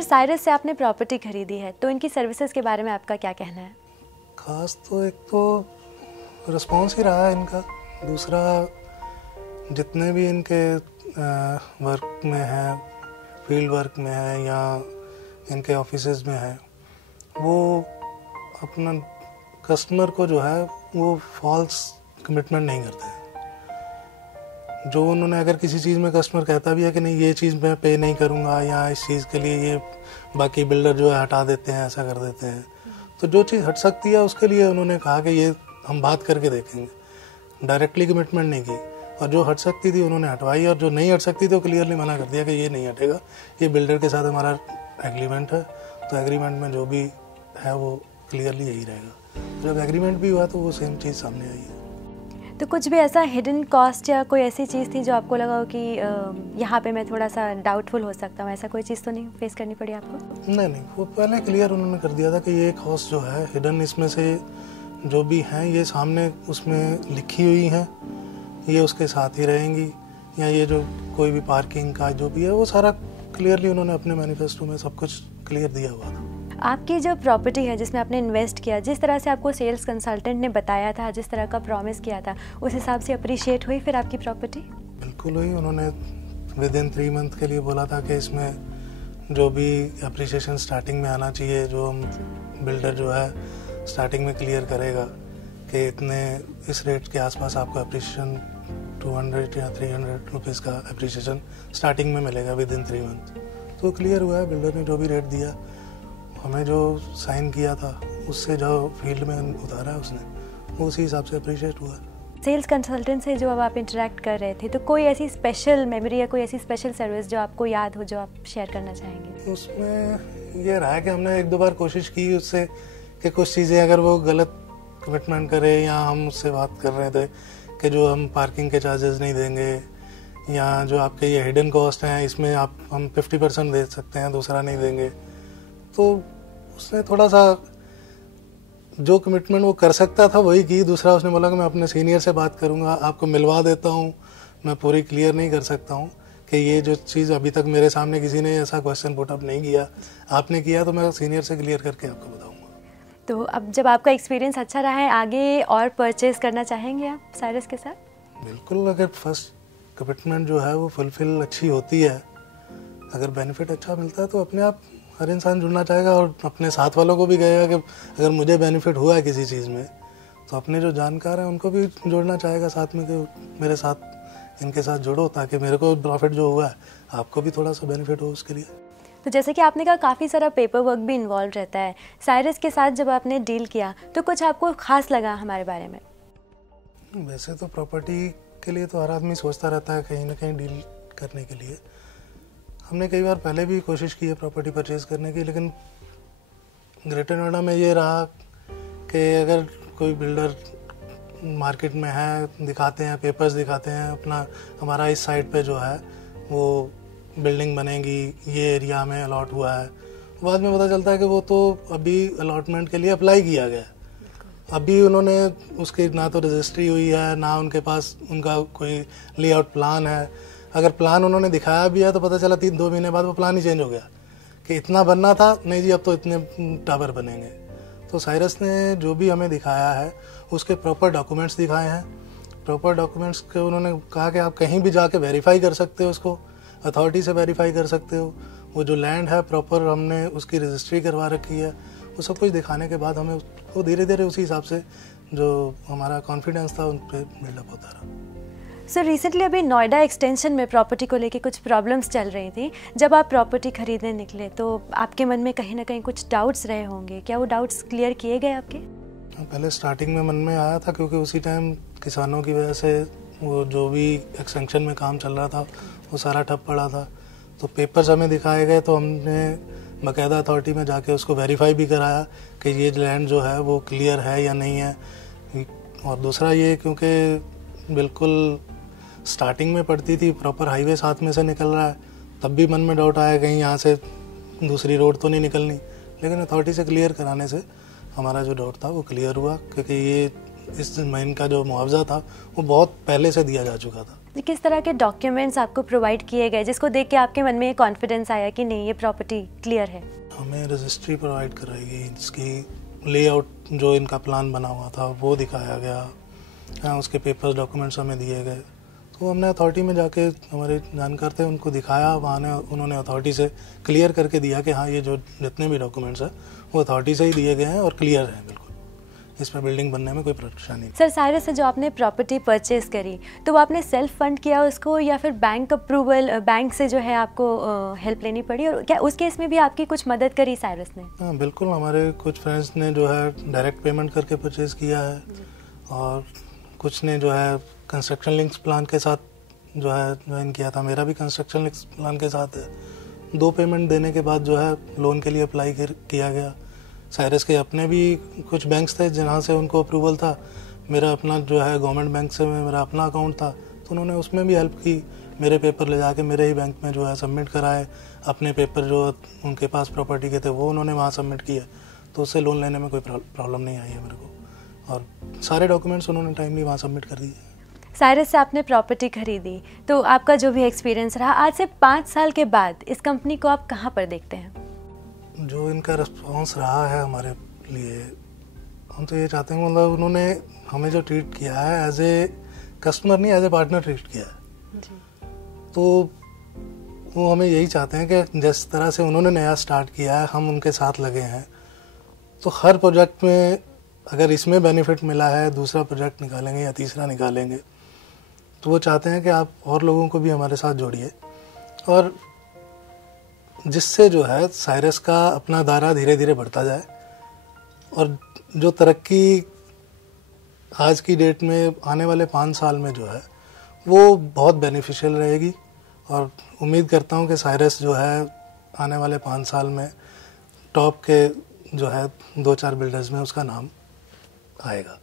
Sir, Cyrus से आपने property खरीदी है, तो इनकी सर्विसेज के बारे में आपका क्या कहना है? खास तो एक तो रिस्पॉन्स ही रहा है इनका, दूसरा जितने भी इनके वर्क में है, फील्ड वर्क में है या इनके ऑफिसेज में है, वो अपना कस्टमर को जो है वो फॉल्स कमिटमेंट नहीं करते हैं। जो उन्होंने अगर किसी चीज़ में कस्टमर कहता भी है कि नहीं ये चीज़ मैं पे नहीं करूँगा या इस चीज़ के लिए ये बाकी बिल्डर जो है हटा देते हैं, ऐसा कर देते हैं, तो जो चीज़ हट सकती है उसके लिए उन्होंने कहा कि ये हम बात करके देखेंगे। डायरेक्टली कमिटमेंट नहीं की, और जो हट सकती थी उन्होंने हटवाई, और जो नहीं हट सकती थी वो क्लियरली मना कर दिया कि ये नहीं हटेगा, ये बिल्डर के साथ हमारा एग्रीमेंट है, तो एग्रीमेंट में जो भी है वो क्लियरली यही रहेगा। जब एग्रीमेंट भी हुआ तो वो सेम चीज़ सामने आई है। तो कुछ भी ऐसा हिडन कॉस्ट या कोई ऐसी चीज़ थी जो आपको लगा हो कि यहाँ पे मैं थोड़ा सा डाउटफुल हो सकता हूँ, ऐसा कोई चीज़ तो नहीं फेस करनी पड़ी आपको? नहीं, वो पहले क्लियर उन्होंने कर दिया था कि ये कॉस्ट जो है हिडन, इसमें से जो भी हैं ये सामने उसमें लिखी हुई हैं, ये उसके साथ ही रहेंगी, या ये जो कोई भी पार्किंग का जो भी है वो सारा क्लियरली उन्होंने अपने मैनिफेस्टो में सब कुछ क्लियर दिया हुआ था। आपकी जो प्रॉपर्टी है जिसमें आपने इन्वेस्ट किया, जिस तरह से आपको सेल्स कंसल्टेंट ने बताया था, जिस तरह का प्रॉमिस किया था, उस हिसाब से अप्रिशिएट हुई फिर आपकी प्रॉपर्टी? बिल्कुल हुई। उन्होंने विद इन 3 मंथ के लिए बोला था कि इसमें जो भी अप्रिशिएशन स्टार्टिंग में आना चाहिए, जो हम बिल्डर जो है स्टार्टिंग में क्लियर करेगा कि इतने इस रेट के आसपास आपको अप्रिशिएशन 200 या 300 रुपीज़ का अप्रिशिएशन स्टार्टिंग में मिलेगा विद इन 3 मंथ। तो क्लियर हुआ है, बिल्डर ने जो भी रेट दिया, हमें जो साइन किया था उससे जो फील्ड में उतारा है उसने, वो उसी हिसाब से अप्रिशिएट हुआ। सेल्स कंसल्टेंट से जो अब आप इंटरेक्ट कर रहे थे, तो कोई ऐसी स्पेशल मेमोरी या कोई ऐसी स्पेशल सर्विस जो आपको याद हो, जो आप शेयर करना चाहेंगे? उसमें ये रहा कि हमने 1-2 बार कोशिश की उससे कि कुछ चीज़ें अगर वो गलत कमिटमेंट करे, या हम उससे बात कर रहे थे कि जो हम पार्किंग के चार्जेस नहीं देंगे, या जो आपके ये हिडन कॉस्ट हैं इसमें हम 50% दे सकते हैं, दूसरा नहीं देंगे, तो उसने थोड़ा सा जो कमिटमेंट वो कर सकता था वही की। दूसरा उसने बोला कि मैं अपने सीनियर से बात करूंगा, आपको मिलवा देता हूं, मैं पूरी क्लियर नहीं कर सकता हूं कि ये जो चीज़ अभी तक मेरे सामने किसी ने ऐसा क्वेश्चन पुट अप नहीं किया, आपने किया तो मैं सीनियर से क्लियर करके आपको बताऊंगा। तो अब जब आपका एक्सपीरियंस अच्छा रहा है, आगे और परचेज करना चाहेंगे आप साइरस के साथ? बिल्कुल, अगर फर्स्ट कमिटमेंट जो है वो फुलफिल अच्छी होती है, अगर बेनिफिट अच्छा मिलता है तो अपने आप हर इंसान जुड़ना चाहेगा, और अपने साथ वालों को भी कहेगा कि अगर मुझे बेनिफिट हुआ है किसी चीज़ में तो अपने जो जानकार हैं उनको भी जोड़ना चाहेगा साथ में, कि मेरे साथ इनके साथ जुड़ो ताकि मेरे को प्रॉफिट जो हुआ है आपको भी थोड़ा सा बेनिफिट हो उसके लिए। तो जैसे कि आपने कहा काफ़ी सारा पेपर वर्क भी इन्वॉल्व रहता है, साइरस के साथ जब आपने डील किया तो कुछ आपको खास लगा हमारे बारे में? वैसे तो प्रॉपर्टी के लिए तो हर आदमी सोचता रहता है कहीं ना कहीं डील करने के लिए। हमने कई बार पहले भी कोशिश की है प्रॉपर्टी परचेज़ करने की, लेकिन ग्रेटर नोएडा में ये रहा कि अगर कोई बिल्डर मार्केट में है, दिखाते हैं, पेपर्स दिखाते हैं अपना, हमारा इस साइड पे जो है वो बिल्डिंग बनेगी, ये एरिया में अलॉट हुआ है, बाद में पता चलता है कि वो तो अभी अलॉटमेंट के लिए अप्लाई किया गया है, अभी उन्होंने उसकी ना तो रजिस्ट्री हुई है, ना उनके पास उनका कोई लेआउट प्लान है। अगर प्लान उन्होंने दिखाया भी है तो पता चला 3-2 महीने बाद वो प्लान ही चेंज हो गया कि इतना बनना था, नहीं जी अब तो इतने टावर बनेंगे। तो साइरस ने जो भी हमें दिखाया है उसके प्रॉपर डॉक्यूमेंट्स दिखाए हैं। प्रॉपर डॉक्यूमेंट्स के उन्होंने कहा कि आप कहीं भी जाके वेरीफाई कर सकते हो, उसको अथॉरिटी से वेरीफाई कर सकते हो, वो जो लैंड है प्रॉपर हमने उसकी रजिस्ट्री करवा रखी है, वो सब कुछ दिखाने के बाद हमें वो धीरे धीरे उसी हिसाब से जो हमारा कॉन्फिडेंस था उन पर बिल्डअप होता रहा। सर, रिसेंटली अभी नोएडा एक्सटेंशन में प्रॉपर्टी को लेके कुछ प्रॉब्लम्स चल रही थी। जब आप प्रॉपर्टी खरीदने निकले तो आपके मन में कहीं ना कहीं कुछ डाउट्स रहे होंगे, क्या वो डाउट्स क्लियर किए गए आपके? पहले स्टार्टिंग में मन में आया था, क्योंकि उसी टाइम किसानों की वजह से वो जो भी एक्सटेंशन में काम चल रहा था वो सारा ठप पड़ा था। तो पेपर्स हमें दिखाए गए तो हमने बाकायदा अथॉरिटी में जाके उसको वेरीफाई भी कराया कि ये लैंड जो है वो क्लियर है या नहीं है। और दूसरा ये, क्योंकि बिल्कुल स्टार्टिंग में पड़ती थी, प्रॉपर हाईवे साथ में से निकल रहा है, तब भी मन में डाउट आया कहीं यहाँ से दूसरी रोड तो नहीं निकलनी, लेकिन अथॉरिटी से क्लियर कराने से हमारा जो डाउट था वो क्लियर हुआ, क्योंकि ये इस ज़मीन का जो मुआवजा था वो बहुत पहले से दिया जा चुका था। किस तरह के डॉक्यूमेंट्स आपको प्रोवाइड किए गए जिसको देख के आपके मन में कॉन्फिडेंस आया कि नहीं ये प्रॉपर्टी क्लियर है? हमें रजिस्ट्री प्रोवाइड कराई गई, जिसकी लेआउट जो इनका प्लान बना हुआ था वो दिखाया गया, उसके पेपर्स डॉक्यूमेंट्स हमें दिए गए। तो हमने अथॉरिटी में जाके, हमारे जानकार थे, उनको दिखाया, वहाँ ने उन्होंने अथॉरिटी से क्लियर करके दिया कि हाँ ये जो जितने भी डॉक्यूमेंट्स हैं वो अथॉरिटी से ही दिए गए हैं और क्लियर हैं, बिल्कुल इसमें बिल्डिंग बनने में कोई परेशानी नहीं। सर, साइरस से जो आपने प्रॉपर्टी परचेज करी तो वो आपने सेल्फ फंड किया उसको या फिर बैंक अप्रूवल, बैंक से जो है आपको हेल्प लेनी पड़ी, और क्या उस केस में भी आपकी कुछ मदद करी साइरस ने? हाँ बिल्कुल, हमारे कुछ फ्रेंड्स ने जो है डायरेक्ट पेमेंट करके परचेज़ किया है और कुछ ने जो है कंस्ट्रक्शन लिंक्स प्लान के साथ जो है ज्वाइन किया था। मेरा भी कंस्ट्रक्शन लिंक्स प्लान के साथ है। 2 पेमेंट देने के बाद जो है लोन के लिए अप्लाई किया गया। साइरस के अपने भी कुछ बैंक्स थे जहाँ से उनको अप्रूवल था। मेरा अपना जो है गवर्नमेंट बैंक से मेरा अपना अकाउंट था, तो उन्होंने उसमें भी हेल्प की। मेरे पेपर ले जाके मेरे ही बैंक में जो है सबमिट कराए, अपने पेपर जो उनके पास प्रॉपर्टी के थे वो उन्होंने वहाँ सबमिट किए, तो उससे लोन लेने में कोई प्रॉब्लम नहीं आई है मेरे को, और सारे डॉक्यूमेंट्स उन्होंने टाइमली वहाँ सबमिट कर दिए। साइरस से आपने प्रॉपर्टी खरीदी, तो आपका जो भी एक्सपीरियंस रहा, आज से 5 साल के बाद इस कंपनी को आप कहाँ पर देखते हैं? जो इनका रिस्पॉन्स रहा है हमारे लिए, हम तो ये चाहते हैं, मतलब उन्होंने हमें जो ट्रीट किया है एज ए कस्टमर नहीं, एज ए पार्टनर ट्रीट किया है जी। तो वो हमें यही चाहते हैं कि जिस तरह से उन्होंने नया स्टार्ट किया है हम उनके साथ लगे हैं। तो हर प्रोजेक्ट में अगर इसमें बेनिफिट मिला है, दूसरा प्रोजेक्ट निकालेंगे या तीसरा निकालेंगे, तो वो चाहते हैं कि आप और लोगों को भी हमारे साथ जोड़िए, और जिससे जो है साइरस का अपना दायरा धीरे धीरे बढ़ता जाए, और जो तरक्की आज की डेट में आने वाले 5 साल में जो है वो बहुत बेनिफिशियल रहेगी। और उम्मीद करता हूँ कि साइरस जो है आने वाले 5 साल में टॉप के जो है 2-4 बिल्डर्स में उसका नाम आएगा।